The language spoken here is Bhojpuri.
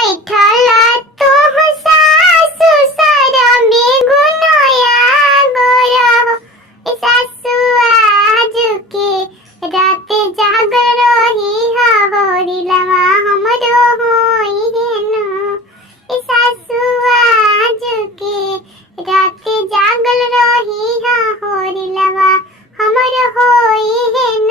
बैठला तो सासु सारा में गुनया गोरा हो सासु आज के रात जागर रही हा होरी लवा हमरो होई है न सासु आज के रात जागल रही हा होरी लवा हमरो होई है न